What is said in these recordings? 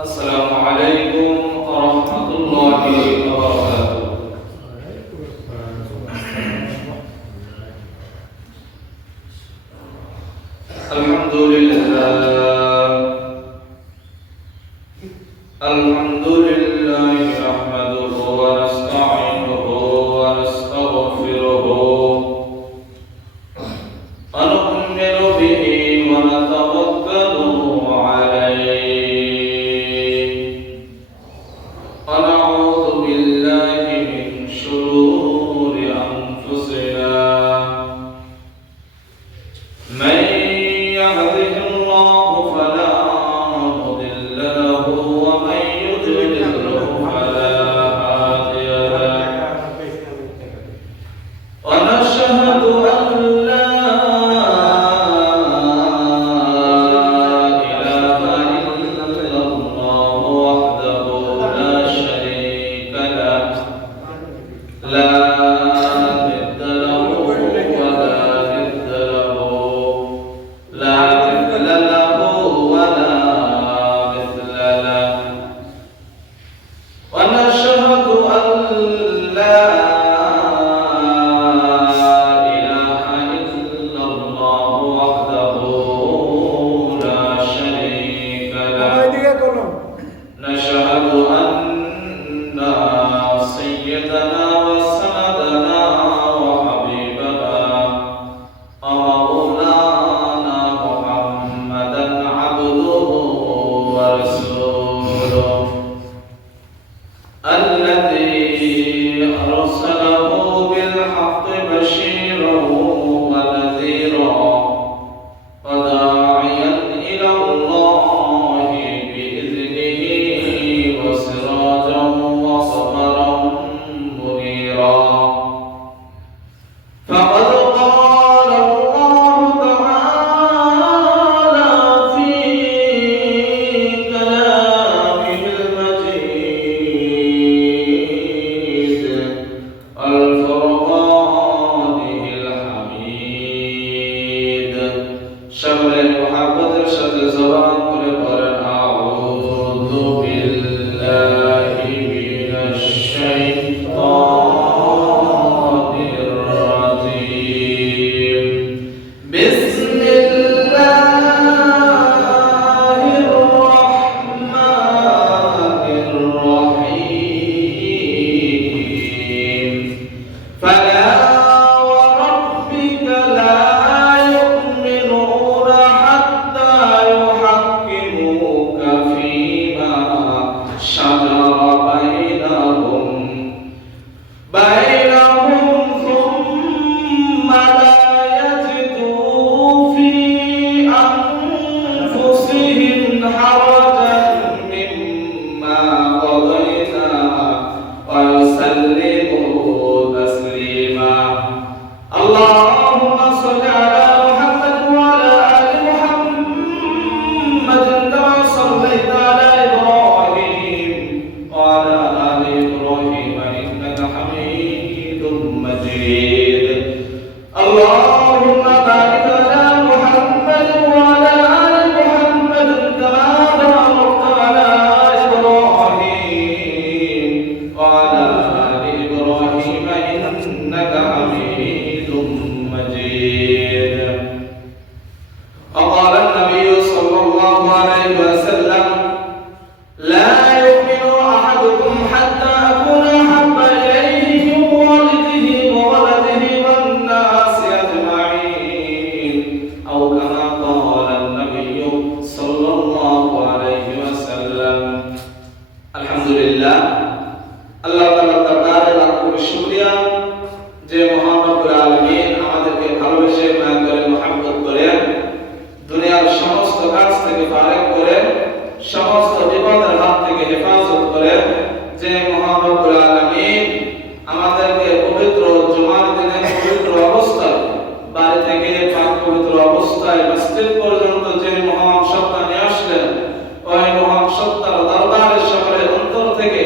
السلام عليكم ورحمة الله وبركاته. الحمد لله نحمده ونستعينه ونستغفره ونؤمن به ونتوكل عليه ونعوذ بالله من شرور أنفسنا من يهده الله فلا مضل له ومن يضلله فلا هادي له ونشهد أن لا إله إلا الله وحده لا شريك له لا ند له ولا ند له لا مثل له ولا مثل له ونشهد أن لا إله إلا الله وحده لا شريك له نشهد أن سيدنا وسندنا وحبيبنا ومولانا محمدا عبده ورسوله الذي أرسله بالحق بشيرا ونذيرا وداعيا إلى الله بإذنه وسراجا وقمرا منيرا فقد قال الله تعالى في كلامه المجيد الفرقانه الحميد شمل محبة ارشد زبان كل قرن أعوذ بالله من الشيطان الرجيم بسم الله الرحمن الرحيم فلا وربك لا يؤمنون حتى يحكموك فيما شجر بينهم ثم لا يجدوا في أنفسهم حرجا مما قضينا ويسلموا تسليما اللهم صل على محمد وعلى آل محمد كما صليت على إبراهيم وعلى آل إبراهيم إنك حميد مجيد اللهم بارك على محمد وعلى آل محمد كما باركت على إبراهيم وعلى آل إبراهيم إنك حميد مجيد وقال النبي صلى الله عليه وسلم لا يؤمن أحدكم حتى أكون أحب إليه من والده وولده والناس أجمعين أو كما قال النبي صلى الله عليه وسلم الحمد لله আল্লাহ তাআলার দরবারে লাখো শুকরিয়া যে মহান রব্বুল আলামিন আমাদেরকে ভালোবেসে মায়া করে মহব্বত করেন দুনিয়ার সমস্ত কাজ থেকে ফারেক করেন সমস্ত বিপদের হাত থেকে হেফাজত করেন যে মহান রব্বুল আলামিন আমাদেরকে পবিত্র জুমার দিনে পবিত্র অবস্থায় বাড়ি থেকে পাক পবিত্র অবস্থায় মসজিদ পর্যন্ত যে মহান সত্তা নিয়ে আসলেন ওই মহান সত্তার দরবারে সকলের অন্তর থেকে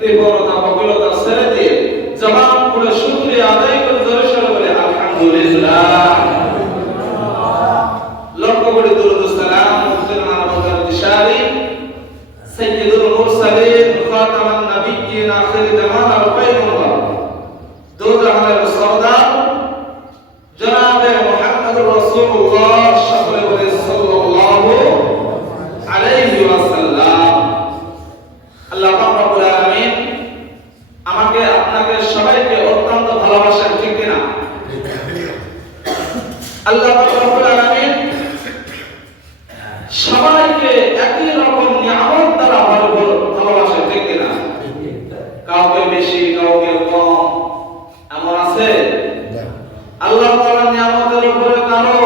কৃপণতা কপিলতা ছেড়ে দিয়ে জবান খুলে শুকরিয়া আদায় করে জোরে সোরে বলে আলহামদুলিল্লাহ লক্ষ কোটি দুরূদ ও সালাম মুহম্মদ মানবতার দিশারি সাইয়্যিদ সবাইকে একই রকম নিয়ামত দ্বারা ভালোবাসে, ঠিক কিনা? কাউকে বেশি কাউকে কম এমন আছে? আল্লাহ তাআলার নিয়ামতের উপরে কারো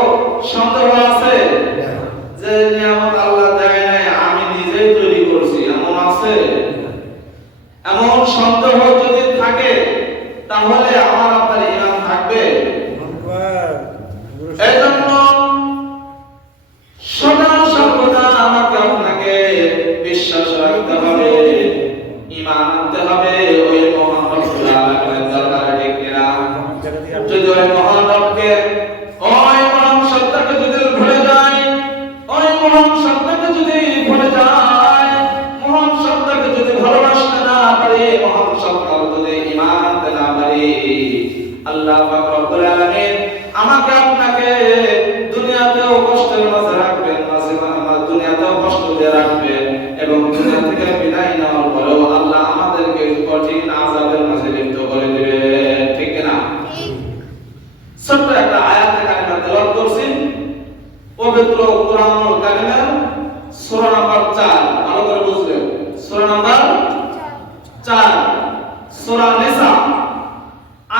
সন্দেহ আছে যে নিয়ামত আল্লাহ দেয় নাই, আমি নিজেই তৈরি করছি, এমন আছে? এমন সন্দেহ যদি থাকে তাহলে আমার আপনার ঈমান থাকবে? এজন্য সদা সর্বদা আমাকে আপনাকে বিশ্বাস রাখতে হবে, ঈমান আনতে হবে ওই মহান রব্বুল আলামিনের দরবারে, ঠিক কিনা? যদি ওই মহান রবকে, ওই মহান সত্তাকে যদি ভুলে যায়, ওই মহান সত্তাকে যদি ভুলে যায়, মহান সত্তাকে যদি ভালোবাসতে না পারি, মহান সত্তার যদি ঈমান আনতে না পারি, আল্লাহ পাক রব্বুল আলামিন আমাকে আপনাকে দুনিয়াতেও কষ্টের মাঝে রাখবেন, দুনিয়াতেও কষ্ট দিয়ে রাখবেন, এবং দুনিয়া থেকে বিদায় নেওয়ার পরেও আল্লাহ আমাদেরকে কঠিন আযাবের মাঝে লিপ্ত করে দিবেন, ঠিক কিনা? ছোট্ট একটা আয়াতে কারিমা তেলাওয়াত করছি, পবিত্র কোরআনুল কারিমের সূরা নাম্বার 4, ভালো করে বুঝবেন, সূরা নাম্বার 4, সূরা নিসা,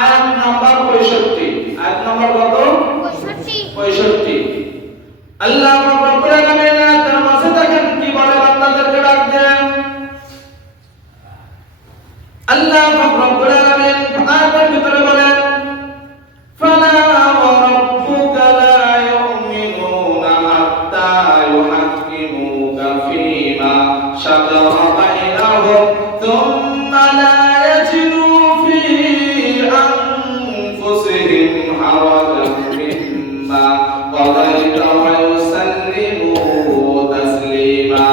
আয়াত নাম্বার 65। আয়াত নাম্বার কত? 65। আল্লাহ রাব্বুল আলামিন আয়াতের মাঝে দেখেন কি বলে, বান্দাদেরকে ডাক দেন। আল্লাহ রাব্বুল আলামিন আয়াতের ভিতরে বলেন, ফালা ওয়া রাব্বুকা লা ইউমিনুনা হাত্তা ইউহাক্কিমুকা ফীমা শাজারা বাইনাহুম থুম্মা লা ইয়াজিদু ফী আনফুসিহিম হারাজান মিম্মা قضيت ويسلموا تسليما।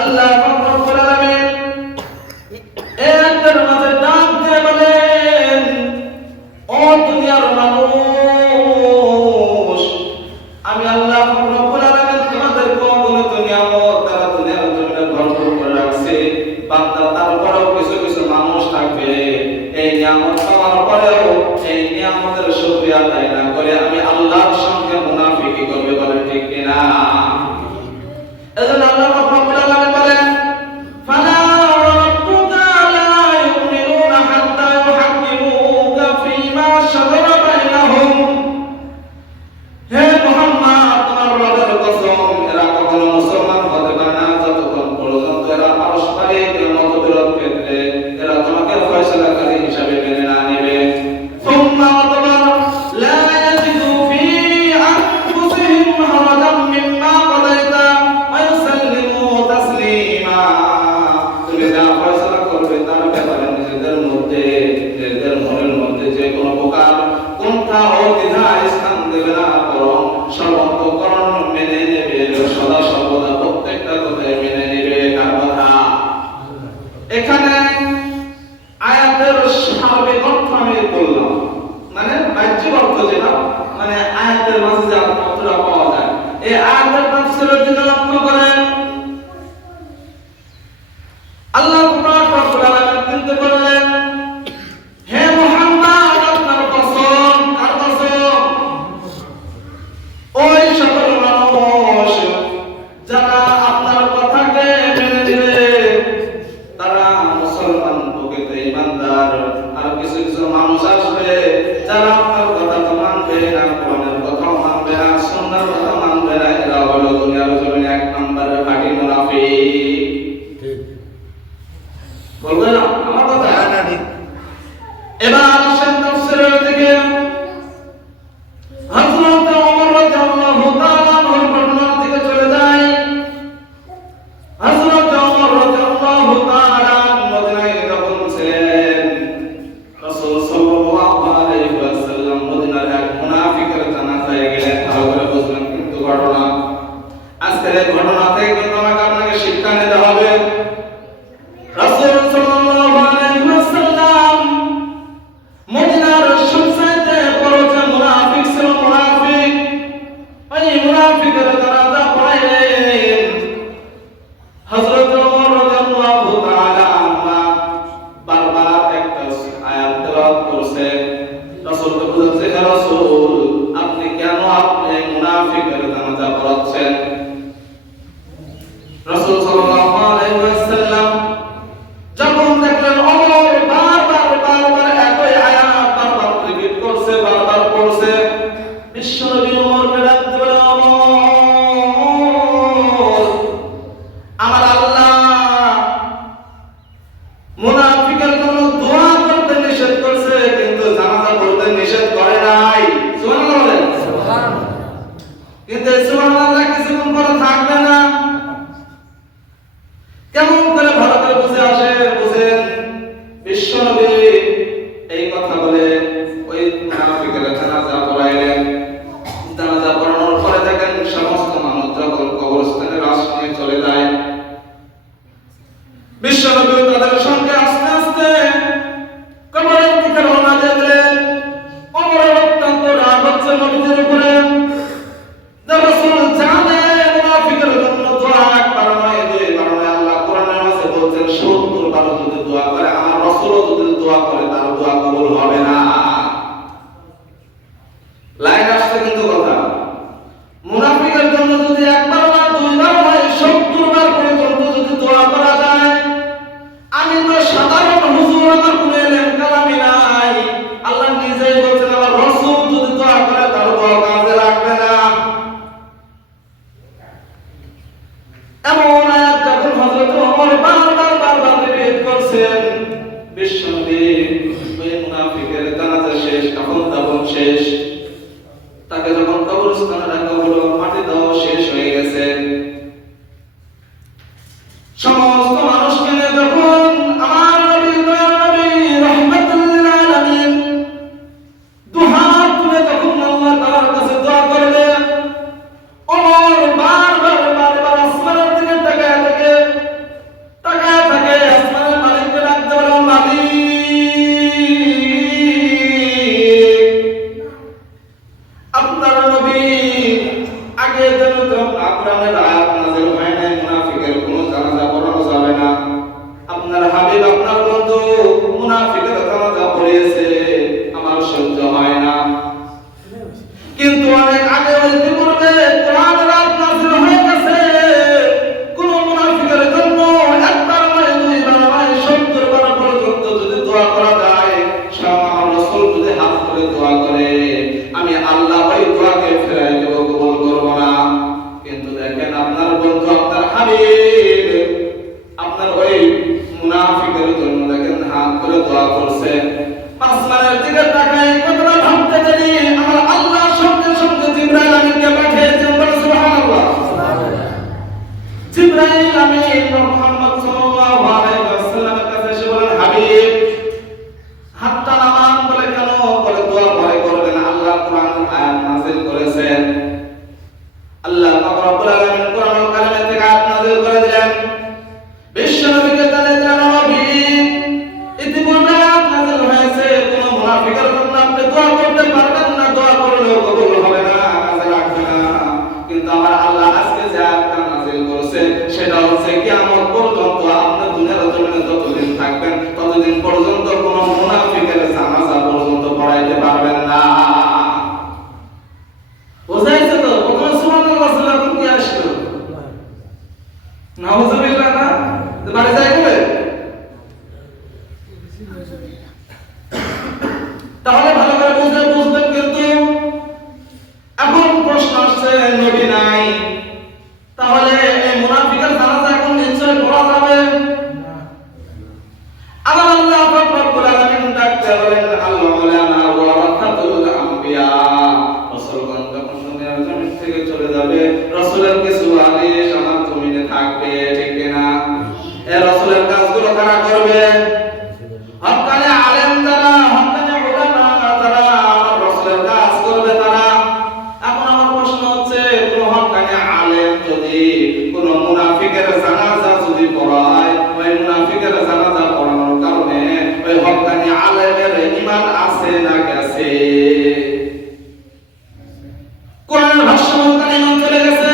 আল্লাহ রাব্বুল আলামিন এর মাঝে ডাক দিয়ে বলেন, ও দুনিয়ার মানুষ, আমি আল্লাহ রাব্বুল আলামিন তোমাদের অগণিত নিয়ামত দ্বারা দুনিয়ার জমিনে ভরপুর করে রাখছি। বান্দা, তারপরেও কিছু কিছু মানুষ থাকবে এই নিয়ামত পাওয়ার পরেও এই নিয়ামতের শুকরিয়া আদায় না করে আমি আল্লাহর সঙ্গে মুনাফিকি করবে, বলেন ঠিক কিনা? এজন্য আল্লাহ রাব্বুল আলামিন বলেন, ফালা রাব্বুকা লা ইউমিনুনা হাত্তা ইউহাক্কিমুকা ফীমা শাজারা বাইনাহুম। হে মুহাম্মদ, তোমার রবের কসম, এরা কখনো মুসলমান হতে পারে না যতক্ষণ পর্যন্ত এরা পারস্পরিক মতবিরোধ ক্ষেত্রে এরা তোমাকে ফয়সালাকারী হিসাবে মেনে না নেবে। সুম্মা লা ইয়াজিদু ফী আনফুসিহিম হারাজাম মিম্মা কাদাইতা ওয়া ইউসাল্লিমু তাসলিমা। তুমি যা ফয়সালা করবে তার ব্যাপারে নিজেদের মনের মধ্যে যে কোনো প্রকার কুণ্ঠা ও দ্বিধা স্থান দেবে না, বরং সর্বন্তকরণ মেনে নেবে, সদা সর্বদা প্রত্যেকটা কথাই মেনে নেবে। কার কথা? এখানে আয়াতের সার্বিক অর্থ আমি বললাম, মানে বাহ্যিক অর্থ যেটা, মানে আয়াতের মাঝে যে অর্থটা পাওয়া যায়, এই আয়াতের তাফসীরের দিকে লক্ষ্য করেন। আল্লাহ রাব্বুল আলামিন কিন্তু বললেন, হে মুহাম্মদ, আপনার কসম। কার কসম? ওই সকল মানুষ যারা আপনার কথাকে মেনে নেবে, তারা মুসলমান, প্রকৃত ঈমানদার। আর কিছু কিছু মানুষ আসবে যারা আপনার কথা তো মানবে না, কোরআনের কথা মানবে না, সুন্নাহর কথা মানবে না, এরা হলো দুনিয়ার জমিনে এক নম্বরের খাঁটি মুনাফিক। ঠিক বলবে না আমার কথা? না, ঠিক। এবার আসেন তাফসীরের দিকে। হযরত ওমর রাদিয়াল্লাহু তাআলা আনহুর ঘটনার দিকে চলে যায়। হযরত ওমর রাদিয়াল্লাহু তাআলা মদিনায় যখন ছিলেন, রাসূল সাল্লাল্লাহু আলাইহি ওয়াসাল্লাম মদিনার এক মুনাফিকের জানাজায় গেলেন। ভালো করে বুঝবেন কিন্তু ঘটনা। আজকের এই ঘটনা থেকে কিন্তু আমাকে আপনাকে শিক্ষা নিতে হবে। রাসূল সাল্লাল্লাহু আলাইহি ওয়াসাল্লাম মদিনার সবচাইতে বড় যে মুনাফিক ছিল, মুনাফিক, ওই মুনাফিকের জানাজা পড়াইলেন। হযরত ওমর রাদিয়াল্লাহু তাআলা আনহু বারবার একটা আয়াত তেলাওয়াত করছে। রাসূলকে বলছে, হে রাসূল, আপনি কেন মুনাফিকের জানাজা করছেন। রাসূল সাল্লাল্লাহু আলাইহি ওয়াসাল্লাম যখন দেখলেন ওমর বারবার একই আয়াত বারবার রিপিট করছে, বারবার পড়ছে, বিশ্বনবী ওমরকে ডাকতে বলে, ওমর, আমার আল্লাহ মুনাফিকের জন্য দোয়া করতে নিষেধ করছে, কিন্তু জানাজা পড়তে নিষেধ করে নাই। সুবহানাল্লাহ বলেন। সুবহানাল্লাহ। কিন্তু সুবহানাল্লাহ কিছুক্ষণ পরে থাকবে না। কেমন করে ভালো করে বুঝে আসে, বুঝেন, বিশ্বনবী এই কথা বলে ওই মুনাফিকের জানাজা পড়াইলেন। জানাজা পড়ানোর পরে দেখেন সমস্ত মানুষ যখন কবরস্থানে লাশ নিয়ে চলে যায়, বিশ্বনবী তাদের সঙ্গে আস্তে আস্তে কবরের দিকে রওনা দিলেন। ওমরের অত্যন্ত রাগ হচ্ছে নবীর উপরে। রাসূল জানেন মুনাফিকের জন্য দোয়া একবার নয়, দুইবার নয়, আল্লাহ কোরআনের মাঝে বলছেন 70 বার যদি দোয়া করে, আমার রাসূলও যদি দোয়া করে তার দোয়া কবুল হবে না। লাইন আসছে কিন্তু কথা, মুনাফিকের জন্য যদি একবার না দুইবার নয় 70 বার পর্যন্ত যদি দোয়া করা যায়, আমি তো সাধারণ হুজুর, আমার কোনো এলেম কালামি নাই, আল্লাহ নিজেই বলছেন আমার রাসূল যদি দোয়া করে তার দোয়া কাজে লাগবে না। এমন আয়াত যখন হযরত ওমর বারবার রিপিট করছেন, বিশ্বনবী ওই মুনাফিকের জানাজা শেষ, কাফন দাফন শেষ, তাকে যখন কবরস্থানে রাখা হলো, মাটি দেওয়া শেষ হয়ে গেছে, সমস্ত মানুষকে নিয়ে যখন আমার নবী রাহমাতুল লিল আলামিন দুহাত তুলে যখন আল্লাহ তাআলার কাছে দোয়া করবে, ওমর বারবার আসমানের দিকে তাকায় থাকে, আসমানের মালিককে ডাকতে বলে, মালিক, আপনার নবী আগে যেন কোরআনের আয়াত নাযিল হয় নাই, মুনাফিকের কোনো জানাজা পড়ানো যাবে না। আপনার হাবিব, আপনার বন্ধু মুনাফিকের জানাজা পড়িয়েছে, আমার সহ্য হয় না। কিন্তু অনেক আগে হইতে পূর্বে কোরআনের আয়াত নাযিল হয়ে গেছে, কোন মুনাফিকের জন্য একবার নয়, দুইবার নয়, 70 বার পর্যন্ত যদি দোয়া করা যায়, আমার রাসূল যদি হাত করে দোয়া করে, আমি আল্লাহ ওই দোয়াকে ফেরাই দেব, কবুল করব না। কিন্তু দেখেন আপনার বন্ধু, আপনার হাবিব, আপনার ওই মুনাফিকের জন্য দেখেন হাত করে দোয়া করছে। আসমানের দিকে তাকায় কথাটা ভাবতে দেরি, আমার আল্লাহ সঙ্গে সঙ্গে জিবরাইল আমিনকে পাঠিয়ে দিলেন। সুবহানাল্লাহ। জিবরাইল আমিন মুহাম্মদ সাল্লাল্লাহু আলাইহি ওয়াসাল্লামের কাছে এসে বলেন, হাবিব, হাতটা নামান। বলে কেন? বলে দোয়া পরে করবেন, আল্লাহ কোরআনের আয়াত নাযিল করেছেন। আল্লাহ পাক রব্বুল আলামিন কোরআনুল কারীম থেকে আয়াত নাযিল করে দিলেন, বিশ্বনবীকে জানিয়ে দিলেন, নবী, ইতিপূর্বে আয়াত নাযিল হয়েছে, কোন মুনাফিকের জন্য আপনি দোয়া করতে পারবেন না, দোয়া করলেও কবুল হবে না, কাজে লাগবে না। কিন্তু আমার আল্লাহ আজকে যে আয়াতটা নাযিল করেছে সেটা হচ্ছে কিয়ামত পর্যন্ত আপনি দুনিয়ার জমিনে যতদিন থাকবেন ততদিন পর্যন্ত কোন মুনাফিকের জানাজা পর্যন্ত পড়াইতে পারবেন না। বুঝাইছে তো? প্রথমে সুবহানাল্লাহ সাল্লাল্লাহু কি আসলো? নাউযুবিল্লাহ না? তো বাড়ি যাই কবে? তাহলে ভালো করে বুঝবেন। কিন্তু এখন প্রশ্ন আসছে, নবী নাই, তাহলে এই মুনাফিকের জানাজা এখন নিশ্চয় পড়া যাবে না। আমার আল্লাহ পাক রব্বুল আলামিন ডাকতে বলেন, আল্লাহ মাওলানা ওয়ারাসাতুল আম্বিয়া, রাসূলগণ যখন দুনিয়ার জমিন থেকে চলে যাবে, রাসূলের কিছু আদেশ আমার জমিনে থাকবে, ঠিক না? এই রাসূলের কাজগুলো কারা করবে? হক্কানি আলেম যারা, হক্কানি উলামা যারা আমার রাসূলের কাজ করবে তারা। এখন আমার প্রশ্ন হচ্ছে, কোন হক্কানি আলেম যদি কোন মুনাফিকের জানাজা যদি পড়ায়, ওই মুনাফিকের জানাজা পড়ানোর কারণে ওই হক্কানি আলেমের ঈমান আছে না গেছে? কোরআনের ভাষ্য অনুযায়ী ঈমান চলে গেছে।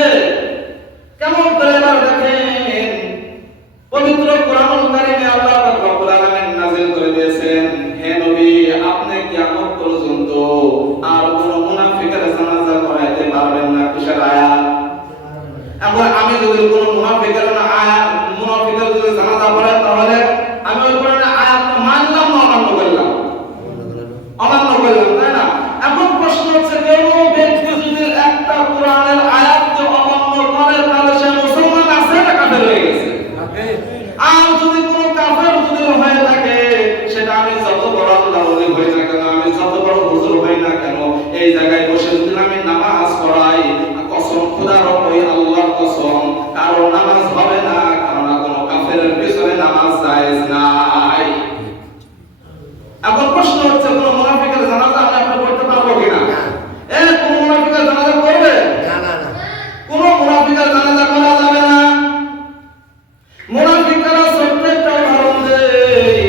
কারো নামাজ হবে না, কারণ কোনো কাফেরের পিছনে নামাজ জায়েজ নাই। এখন প্রশ্ন হচ্ছে কোন মুনাফিকের জানাজা আমি আপনি পড়তে পারবো কিনা? কোন মুনাফিকের জানাজা করবে? কোন মুনাফিকের জানাজা করা যাবে না। মুনাফিকরা প্রত্যেকটা উদাহরণ দেয়।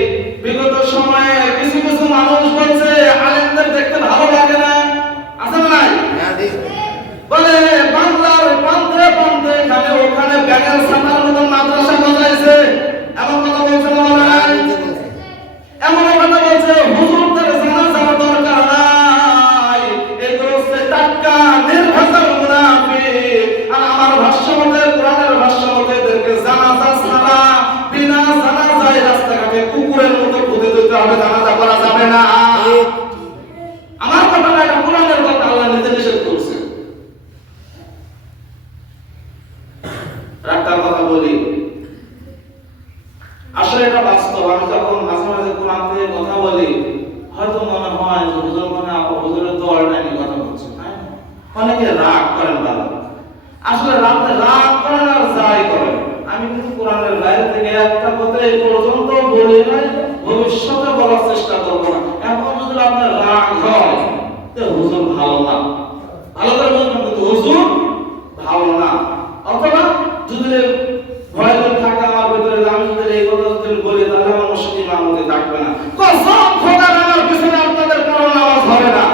বিগত সময়ে কিছু কিছু মানুষ বলছে আলেমদের দেখতে ভালো লাগে না, আছে না নাই? বলে বাংলার প্রান্তে প্রান্তে এখানে ওখানে ব্যাঙের ছাতার মতন মাদ্রাসা বাজাইছে, এমন কথা বলছে না? এমন কথা বলছে হুজুরদের জানাজা দরকার নাই, এগুলো হচ্ছে টাটকা নির্ভেজাল মুনাফিক। আর আমার ভাষ্য মতে, কোরআনের ভাষ্য মতে এদেরকে জানাজা ছাড়া বিনা জানাজায় রাস্তাঘাটে কুকুরের মতো পুঁতে দিতে হবে, জানাজা করা যাবে না। আমার কথা না, এটা কোরআনের কথা, আল্লাহ নিজে নিষেধ করছে। একটা কথা বলি, আসলে এটা বাস্তব। আমি যখন মাঝে মাঝে কোরআন থেকে কথা বলি, হয়তো মনে হয় যে হুজুর মনে হুজুরের তো অলটাইনি কথা বলছে, তাই না? অনেকে রাগ করেন, ভালো। আসলে রাগ করেন আর যাই করেন, আমি কিন্তু কোরআনের বাইরে থেকে একটা কথা এই পর্যন্ত বলি নাই, ভবিষ্যতে বলার চেষ্টা করবো না। এখন যদি আপনার রাগ হয় যে হুজুর ভালো না, ভালো করে বলবেন কিন্তু হুজুর ভালো না, অথবা যদি ভয় করে থাকে আমার ভিতরে, আমি যদি এই কথা যদি বলি তাহলে আমার মসজিদ ইমামতি থাকবে না, কসম খোদার আমার পিছনে আপনাদের কোনো নামাজ হবে না,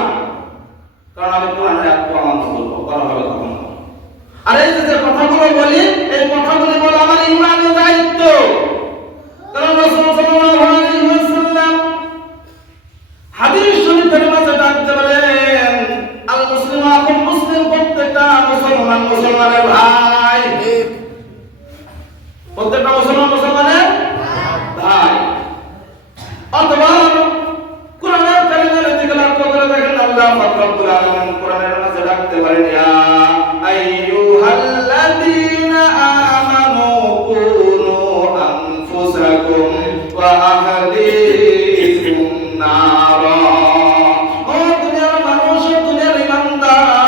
কারণ আমি কোরআনের এক প্রমাণ বলবো, করা হবে তখন। আর এই যে কথাগুলো বলি, এই কথাগুলো বলা আমার ইমানের দায়িত্ব। কারণ রাসূল সাল্লাল্লাহু আলাইহি ওয়াসাল্লাম হাদিস শরীফের মাঝে ডাকতে বলেন, আল মুসলিমু আখুল মুসলিম, প্রত্যেকটা মুসলমান মুসলমানের ভাই, প্রত্যেকটা মুসলমান মুসলমানের ভাই। অথবা কোরআনের কালিমার দিকে লক্ষ্য করে দেখেন, আল্লাহ পাক রব্বুল আলামিন কোরআনের মাঝে ডাকতে পারেন, ইয়া আইয়ুহাল্লাযীনা আমানু কুনু আনফুসাকুম ওয়া আহলিকুম নারা। ও দুনিয়ার মানুষ, দুনিয়ার ইমানদার,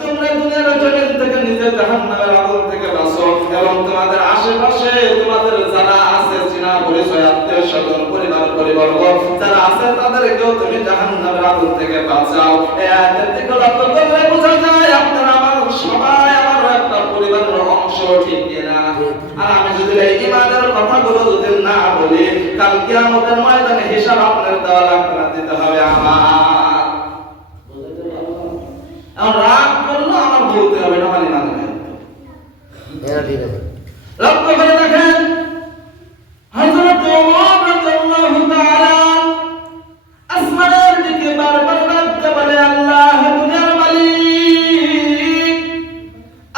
তোমরা দুনিয়ার জমিন থেকে নিজে জাহান্নামের আগুন থেকে বাঁচো, এবং তোমাদের আশেপাশে তোমাদের যারা আছে, চিনা পরিচয় আত্মীয় স্বজন পরিবার পরিবর্গ যারা আছে, তাদেরকেও তুমি জাহান্নামের আগুন থেকে বাঁচাও। এই আয়াতের দিকে লক্ষ্য করলে বোঝা যায় আপনারা আমার সবাই আমার একটা পরিবারের অংশ, ঠিক কিনা? আর আমি যদি এই ঈমানের কথাগুলো যদি না বলি, কাল কিয়ামতের ময়দানে হিসাব আপনার দেওয়া লাগবে না, দিতে হবে আমার। এখন রাগ করলে আমার বলতে হবে, এটা মানে না দেবে। লক্ষ্য করে দেখেন, হযরত ওমর রাদিয়াল্লাহু তাআলা আসমানের দিকে বারবার ডাকতে বলে, আল্লাহ দুনিয়ার মালিক,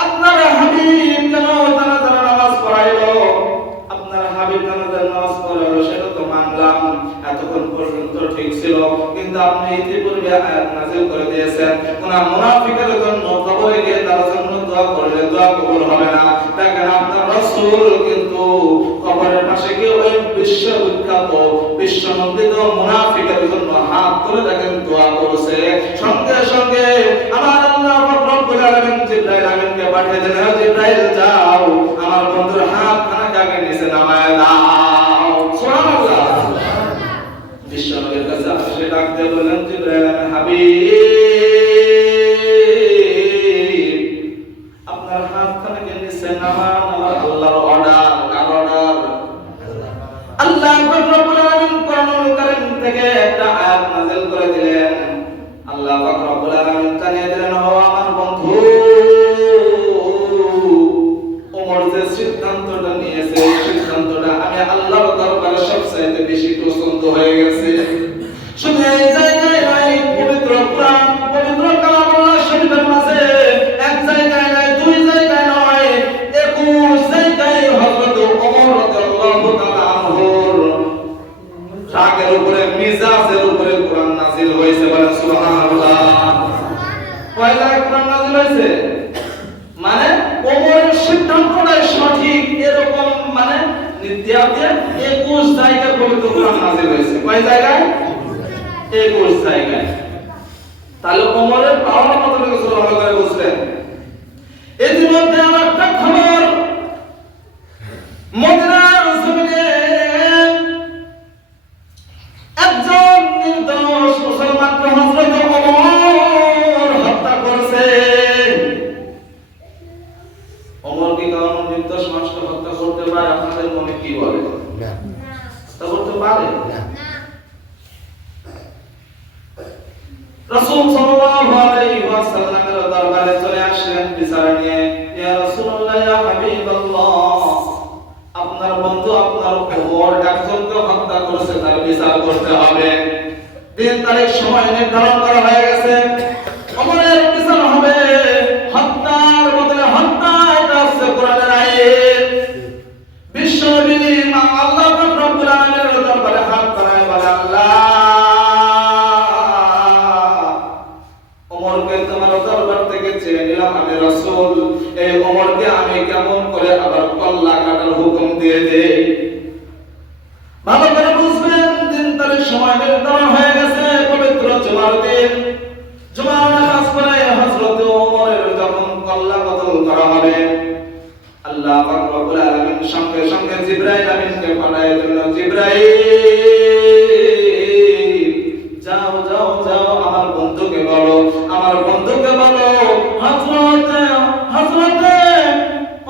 আপনার হাবিব কেন জানাজার নামাজ পড়াইলো, আপনার হাবিব জানাজার নামাজ পড়াইলো, সেটা তো মানলাম, এতক্ষণ পর্যন্ত ঠিক ছিল, কিন্তু আপনি ইতিপূর্বে আয়াত নাযিল করে দিয়েছেন, কোন মুনাফিকের জন্য কবরে গিয়ে তার জন্য দোয়া করলে দোয়া কবুল হবে না। দেখেন আপনার রাসূল কিন্তু কবরের পাশে গিয়ে ওই বিশ্ববিখ্যাত বিশ্বনন্দিত মুনাফিকের জন্য হাত তুলে দেখেন দোয়া করেছে। সঙ্গে সঙ্গে আমার আল্লাহ পাক রব্বুল আলামিন জিবরাইল আমিনকে পাঠিয়ে দিলেন, জিবরাইল যাও আমার বন্ধুর হাত খানাকে নিচে নামায় দাও। সুবহানাল্লাহ। বিশ্বনবীর কাছে আসে ডাকতে বলেন, জিবরাইল আমিন হাবিব, আপনার হাত খানাকে নিচে নামান, আমার আল্লাহর অর্ডার। কার অর্ডার? আল্লাহ পাক রব্বুল আলামিন কোরআনুল কারীম থেকে একটা আয়াত নাযিল করে দিলেন। আল্লাহ পাক রব্বুল আলামিন জানিয়ে দিলেন, ও আমার বন্ধু, ওমর যে সিদ্ধান্তটা নিয়েছে, এই সিদ্ধান্তটা আমি আল্লাহর দরবারে সবচেয়ে বেশি পছন্দ হয়ে গেছে। শুধু এই জায়গায় নয়, পবিত্র কোরআন, পবিত্র কালামুল্লাহ শরীফের মাঝে এক জায়গায় নয়, দুই জায়গায় নয়, 21 জায়গায় হযরত ওমর রাদিয়াল্লাহু তাআলা আনহুর রাগের উপরে, মিজাজের উপরে কোরআন নাযিল হয়েছে। বলেন সুবহানাল্লাহ। কয় জায়গায় কোরআন নাযিল হয়েছে? মানে ওমরের সিদ্ধান্তটাই সঠিক, এরকম মানে নির্দেশে 21 জায়গায় পবিত্র কোরআন নাযিল হয়েছে। কয় জায়গায়? 21 জায়গায়। তাহলে ওমরের পাওয়ার কত থেকে সুবহানাল্লাহ করে বুঝলেন? কি বলে? না। তা বলতে পারে না। রাসূল সাল্লাল্লাহু আলাইহি ওয়াসাল্লামের দরবারে চলে আসলেন বিচার নিয়ে। ইয়া রাসূলুল্লাহ, ইয়া হাবিবাল্লাহ, আপনার বন্ধু আপনার ওমর একজনকে হত্যা করেছে, তার বিচার করতে হবে। দিন তারিখ সময় নির্ধারণ করা হয়ে গেছে। ওমরের বিচার হবে। হত্যার বদলে হত্যা, এটা হচ্ছে কোরআনের আইন। বিশ্বনবী আল্লাহ পাক রব্বুল আলামিনের দরবারে হাত বাড়ায় বলে, আল্লাহ, ওমরকে তোমার দরবার থেকে চেয়ে নিলাম আমি রাসূল, এই ওমরকে আমি কেমন করে আবার কল্লা কাটার হুকুম দিয়ে দেই। ভালো করে বুঝবেন, দিন তারিখ সময় নির্ধারণ হয়ে গেছে। পবিত্র জুমার দিন, জুমার নামাজ পড়ে হযরত ওমরের যখন কল্লা কতল করা হবে, আল্লাহ পাক রব্বুল আলামিন সঙ্গে সঙ্গে জিবরাইল আমিনকে পাঠায় দিলেন। জিবরাইল, যাও যাও যাও, আমার বন্ধুকে বলো, আমার বন্ধুকে বলো, হযরতে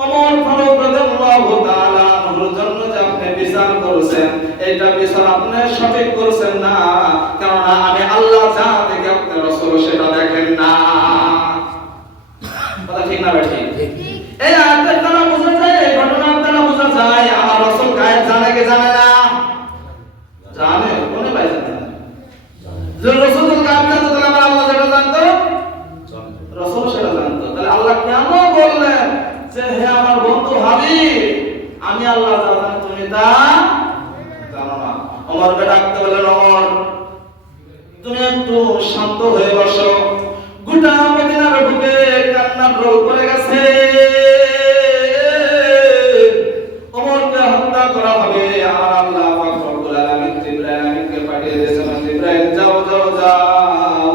ওমর ফারুক রাদিয়াল্লাহু তাআলা আনহুর জন্য যে আপনি বিচার করেছেন, এটা বিচার আপনি সঠিক করেছেন না, কারণ আমি আল্লাহ যা দেখি আপনি রাসূল সেটা দেখেন না। কথা ঠিক না ঠিক? এই আয়াতের দ্বারা বোঝা যায়, এই ঘটনার দ্বারা বোঝা যায় আমার রাসূল গায়েব জানে কি জানে না? জানে। কোনে ভাই জানে? যে রাসূল গায়েব জানতো, তাহলে আমার আল্লাহ যেটা জানতো, রাসূল সেটা জানতো। তাহলে আল্লাহ কেন বললেন যে হে আমার বন্ধু হাবিব, আমি আল্লাহ যা জানি তুমি তা জানো না? ওমরকে ডাকতে বললেন, ওমর, তুমি একটু শান্ত হয়ে বসো। গোটা মদিনার বুকে কান্নার রোল পড়ে গেছে। ওমরকে হত্যা করা হবে। আমার আল্লাহ পাক রব্বুল আলামিন জিবরাইল আমিনকে পাঠিয়ে দিয়েছেন। জিবরাইল, যাও যাও যাও,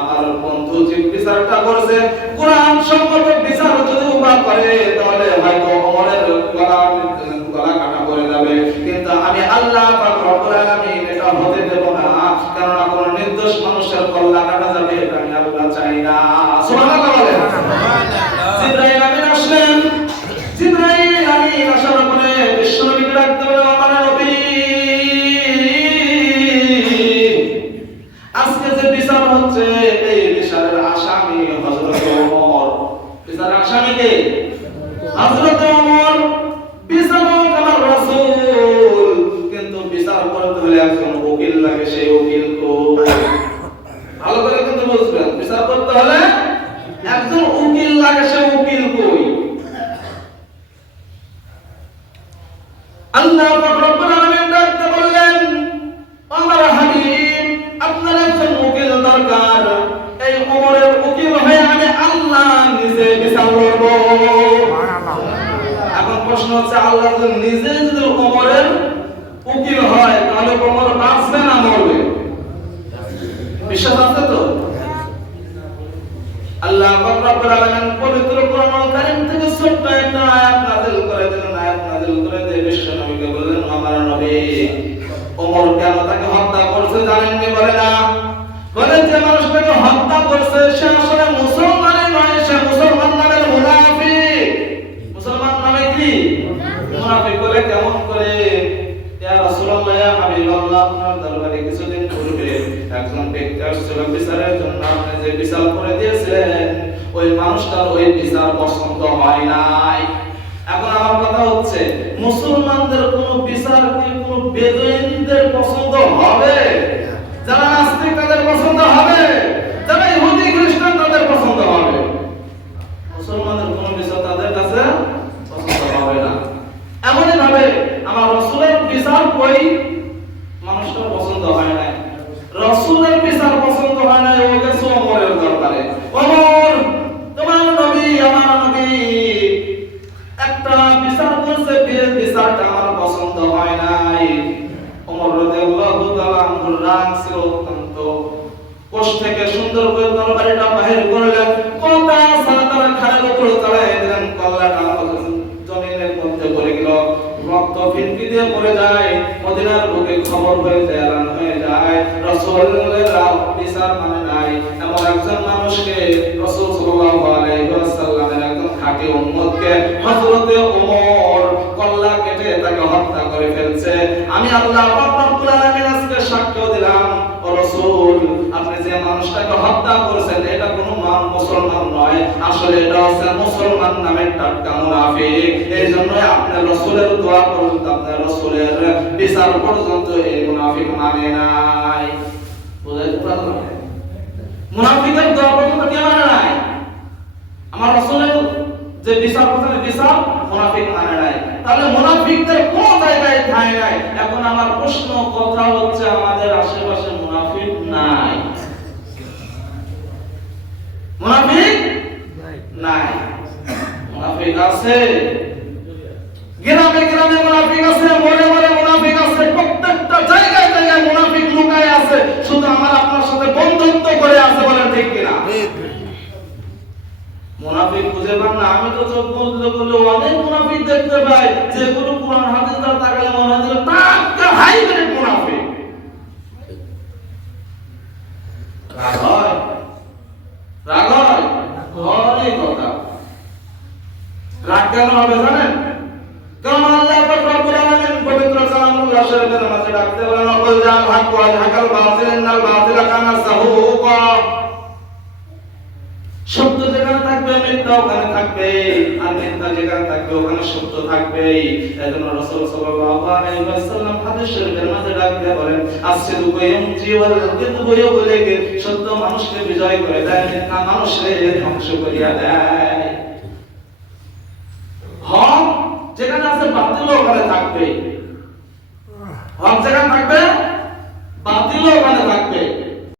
আমার বন্ধু যে বিচারটা করছে, কোরআন সম্মত বিচার যদি উভা করে, তাহলে হয়তো ওমরের গলা কাটা পড়ে যাবে। কিন্তু আমি আল্লাহ পাক রব্বুল আলামিন এটা হতে দেব না, কারণ কোন নির্দোষ মানুষের গলা কাটা যাবে এটা আমি আল্লাহ চাই না। সুবহানাল্লাহ বলেন। জিবরাইল আমিন আসলেন। জিবরাইল আমিন আসার পরে বিশ্বনবীকে ডাকতে বলে, আমার নবী, আজকে যে বিচার হচ্ছে, এই বিচারের আসামি হযরত ওমর। বিচারের আসামি কে? হযরত ওমর। বিচারক আমার রাসূল, কিন্তু বিচার করতে হলে একজন উকিল লাগে। সেই উকিল কোথায়? ভালো করে কিন্তু বুঝবেন, বিচার করতে হলে একজন উকিল লাগে। সে উকিল কই? আল্লাহ পাক রব্বুল আলামিন ডাকতে বললেন, আমার হাবিব, আপনার একজন উকিল দরকার। এই ওমরের উকিল হয়ে আমি আল্লাহ নিজে বিচার করব। এখন প্রশ্ন হচ্ছে, আল্লাহ যদি নিজে যদি ওমরের উকিল হয়, তাহলে ওমর বাঁচবে না মরবে? বিশ্বাস আছে তো? আল্লাহ পাক রব্বুল আলামিন পবিত্র কোরআনুল কারীম থেকে ছোট্ট একটা আয়াত নাযিল করে দিলেন। আয়াত নাযিল করে দিয়ে বিশ্ব নবীকে বললেন, আমার নবী, ওমর কেন তাকে হত্যা করছে জানেননি? বলে না। বলে যে মানুষটাকে হত্যা করছে সে আসলে মুসলমানই নয়, সে মুসলমান নামের মুনাফিক। মুসলমান নামে কি? মুনাফিক। বলে কেমন করে? ইয়া রাসূলুল্লাহ, ইয়া হাবিবাল্লাহ, আপনার দরবারে কিছুদিন পূর্বে একজন ব্যক্তি আসছিল বিচারের জন্য। আপনি যে বিচার করে দিয়েছিলেন, ওই মানুষটার ওই বিচার পছন্দ হয় নাই। এখন আমার কথা হচ্ছে, মুসলমানদের কোন বিচার কি কোন বেদুইনদের পছন্দ হবে? যারা নাস্তিক তাদের পছন্দ হবে, যারা ইহুদি খ্রিস্টান তাদের পছন্দ হবে। মুসলমানদের কোন বিচার তাদের কাছে পছন্দ হবে না। এমনই ভাবে আমার রাসূলের বিচার কই মানুষটা পছন্দ হয় না। রাসূলের বিচার পছন্দ হয় না, ও গেছে ওমরের দরবারে। ওমর, তোমার নবী, আমার নবী একটা বিচার করছে, বিচারটা আমার পছন্দ হয় নাই। ওমর রাদিয়াল্লাহু তাআলা আনহুর রাগ ছিল অত্যন্ত। কোষ থেকে সুন্দর করে তরবারিটা বাহির করলেন, কথা সাতারা খাড়ার উপর চড়াই দিলেন। কল্লাটা জমিনের মধ্যে পড়ে গেল, রক্ত ফিনকি দিয়ে পড়ে যায়। মদিনার বুকে খবর হয়ে যায়, এলান হয়ে যায়, রাসূলের বিচার মানে নাই এমন একজন মানুষকে, রাসূল সাল্লাল্লাহু আলাইহি ওয়াসাল্লামের একজন খাঁটি উম্মতকে হযরতে ওমর কল্লা কেটে তাকে হত্যা করে ফেলছে। আমি আল্লাহ পাক রব্বুল আলামিন আজকে সাক্ষ্য দিলাম, ও রাসূল আপনি যে মানুষটাকে হত্যা করেছেন এটা কোনো মুসলমান নয়, আসলে এটা হচ্ছে মুসলমান নামের টাটকা মুনাফিক। এইজন্য আপনি রাসূলের দোয়া করুন, আপনার রাসূলের বিচার পর্যন্ত এই মুনাফিক মানে নাই। বুঝাইতে পারলাম? মুনাফিকের দোয়া পর্যন্ত কে মানে নাই? আমার রাসূলের যে বিচার পর্যন্ত বিচার মুনাফিক মানে নাই। তাহলে মুনাফিকদের কোন জায়গায় ঠাঁই নাই। এখন আমার প্রশ্ন কথা হচ্ছে আমাদের আশেপাশে মুনাফিক নাই? মুনাফিক নাই? মুনাফিক আছে, গ্রামে গ্রামে মুনাফিক আছে, মোড়ে মোড়ে মুনাফিক আছে, প্রত্যেকটা জায়গায় জায়গায় মুনাফিক লুকায় আছে, শুধু আমার আপনার সাথে বন্ধুত্ব করে আছে, বলেন ঠিক কিনা? মুনাফিক খুঁজে পান না? আমি তো চোখ বন্ধ করলে অনেক মুনাফিক দেখতে পাই, যেগুলো কোরআন হাদিস দ্বারা তাকালে মনে হয় যে টাটকা হাইব্রিড মুনাফিক। রাগ হয়? রাগ হয়? অনেক কথা। রাগ কেন হবে জানেন? কারণ আল্লাহ পাক রব্বুল আলামিন পবিত্র কালামুল্লাহ শরীফের মাঝে ডাকতে বলেন, ওয়াল জাল হক ওয়া হাকাল বাতিল ইন্নাল বাতিলা কানা যাহুকা। সত্য যেখানে থাকবে মিথ্যা ওখানে থাকবে, আর মিথ্যা যেখানে থাকবে ওখানে সত্য থাকবে। এজন্য রাসূল সাল্লাল্লাহু আলাইহি ওয়াসাল্লাম হাদিস শরীফের মাঝে ডাকতে বলেন, আসিদুকু ইয়ামজি ওয়াল কিযবু ইয়াবলিগ। সত্য মানুষকে বিজয় করে দেয়, মিথ্যা মানুষকে ধ্বংস করিয়া দেয়। হক যেখানে আছে বাতিল ওখানে থাকবে, হক যেখানে থাকবে বাতিল ওখানে থাকবে।